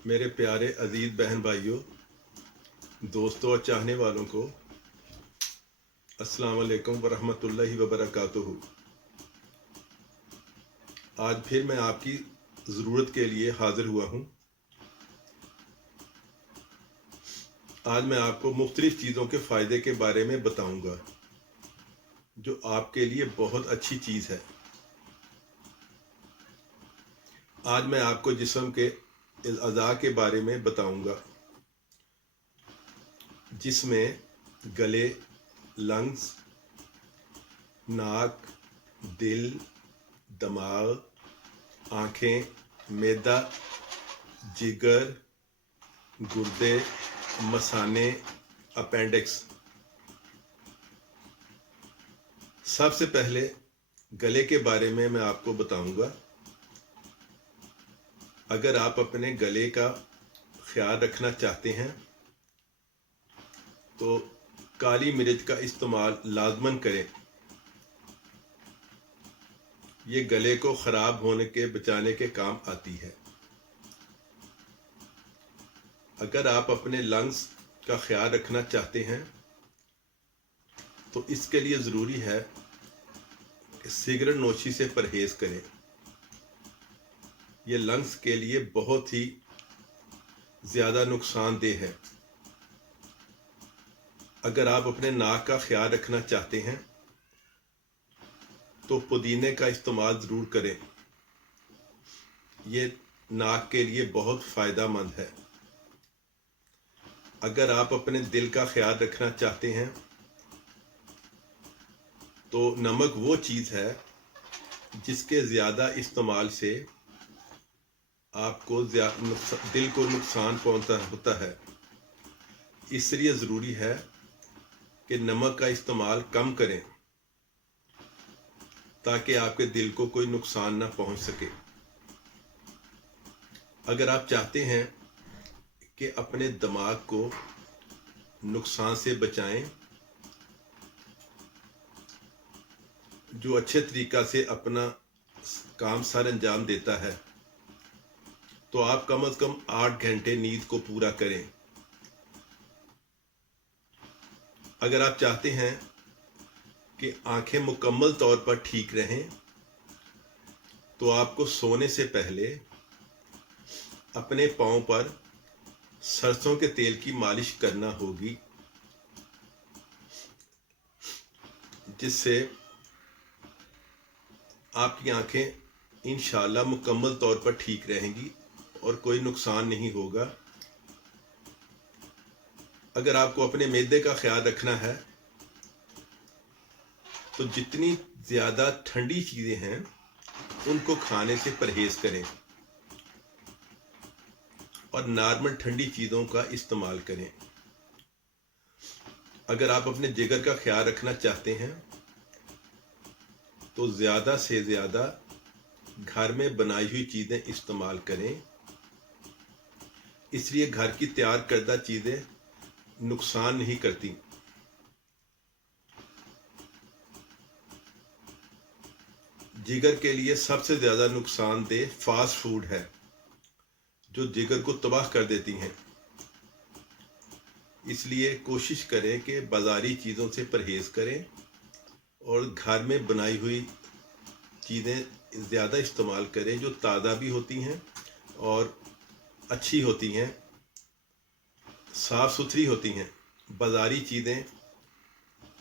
मेरे प्यारे अजीज़ बहन भाइयों, दोस्तों और चाहने वालों को अस्सलाम वालेकुम वरहमतुल्लाहि वबरकातुहू। आज फिर मैं आपकी ज़रूरत के लिए हाज़िर हुआ हूँ। आज मैं आपको मुख्तलिफ़ चीज़ों के फ़ायदे के बारे में बताऊँगा जो आपके लिए बहुत अच्छी चीज़ है। आज मैं आपको जिस्म के अज़ा के बारे में बताऊँगा जिसमें गले, लंग्स, नाक, दिल, दिमाग, आँखें, मैदा, जिगर, गुर्दे, मसाने, अपेंडिक्स। सबसे पहले गले के बारे में मैं आपको बताऊंगा। अगर आप अपने गले का ख्याल रखना चाहते हैं तो काली मिर्च का इस्तेमाल लाजमन करें। ये गले को ख़राब होने के बचाने के काम आती है। अगर आप अपने लंग्स का ख्याल रखना चाहते हैं तो इसके लिए ज़रूरी है कि सिगरेट नोशी से परहेज़ करें। ये लंग्स के लिए बहुत ही ज़्यादा नुकसानदेह है। अगर आप अपने नाक का ख्याल रखना चाहते हैं तो पुदीने का इस्तेमाल ज़रूर करें। ये नाक के लिए बहुत फ़ायदेमंद है। अगर आप अपने दिल का ख्याल रखना चाहते हैं तो नमक वो चीज़ है जिसके ज़्यादा इस्तेमाल से आपको दिल को नुकसान पहुंचता होता है। इसलिए ज़रूरी है कि नमक का इस्तेमाल कम करें ताकि आपके दिल को कोई नुकसान ना पहुंच सके। अगर आप चाहते हैं कि अपने दिमाग को नुकसान से बचाएं, जो अच्छे तरीक़ा से अपना काम सर अंजाम देता है, तो आप कम से कम 8 घंटे नींद को पूरा करें। अगर आप चाहते हैं कि आंखें मुकम्मल तौर पर ठीक रहें तो आपको सोने से पहले अपने पाँव पर सरसों के तेल की मालिश करना होगी, जिससे आपकी आंखें इंशाअल्लाह मुकम्मल तौर पर ठीक रहेंगी और कोई नुकसान नहीं होगा। अगर आपको अपने मैदे का ख्याल रखना है तो जितनी ज़्यादा ठंडी चीज़ें हैं उनको खाने से परहेज़ करें और नॉर्मल ठंडी चीज़ों का इस्तेमाल करें। अगर आप अपने जिगर का ख्याल रखना चाहते हैं तो ज़्यादा से ज़्यादा घर में बनाई हुई चीज़ें इस्तेमाल करें। इसलिए घर की तैयार करदा चीज़ें नुकसान नहीं करती। जिगर के लिए सबसे ज़्यादा नुकसानदेह फास्ट फूड है जो जिगर को तबाह कर देती हैं। इसलिए कोशिश करें कि बाज़ारी चीज़ों से परहेज़ करें और घर में बनाई हुई चीज़ें ज़्यादा इस्तेमाल करें जो ताज़ा भी होती हैं और अच्छी होती हैं, साफ़ सुथरी होती हैं। बाज़ारी चीज़ें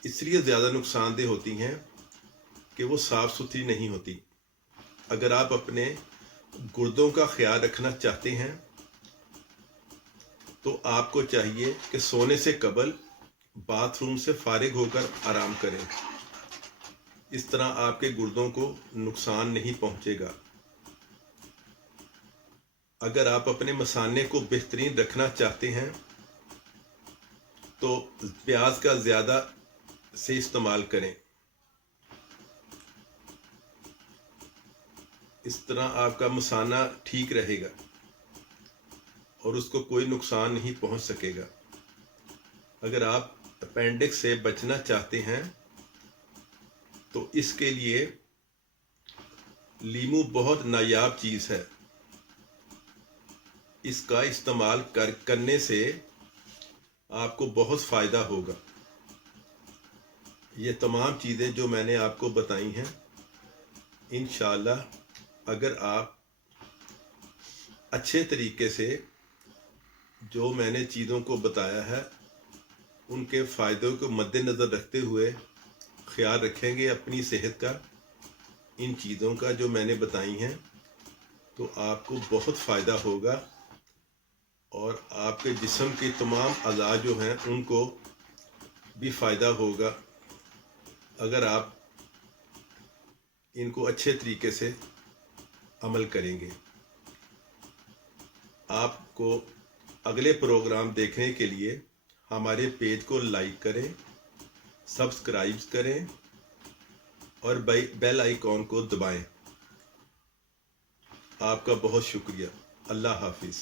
इसलिए ज़्यादा नुकसानदेह होती हैं कि वो साफ़ सुथरी नहीं होती। अगर आप अपने गुर्दों का ख्याल रखना चाहते हैं तो आपको चाहिए कि सोने से कबल बाथरूम से फारिग होकर आराम करें। इस तरह आपके गुर्दों को नुकसान नहीं पहुंचेगा। अगर आप अपने मसाने को बेहतरीन रखना चाहते हैं तो प्याज का ज़्यादा से इस्तेमाल करें। इस तरह आपका मसाना ठीक रहेगा और उसको कोई नुकसान नहीं पहुंच सकेगा। अगर आप अपेंडिक्स से बचना चाहते हैं तो इसके लिए लीमू बहुत नायाब चीज़ है। इसका इस्तेमाल करने से आपको बहुत फ़ायदा होगा। ये तमाम चीज़ें जो मैंने आपको बताई हैं, इंशाअल्लाह अगर आप अच्छे तरीके से जो मैंने चीज़ों को बताया है उनके फ़ायदों को मद्देनज़र रखते हुए ख्याल रखेंगे अपनी सेहत का, इन चीज़ों का जो मैंने बताई हैं, तो आपको बहुत फ़ायदा होगा और आपके जिस्म के तमाम अज़ा जो हैं उनको भी फ़ायदा होगा अगर आप इनको अच्छे तरीके से अमल करेंगे। आपको अगले प्रोग्राम देखने के लिए हमारे पेज को लाइक करें, सब्सक्राइब करें और बेल आइकॉन को दबाएं। आपका बहुत शुक्रिया। अल्लाह हाफिज़।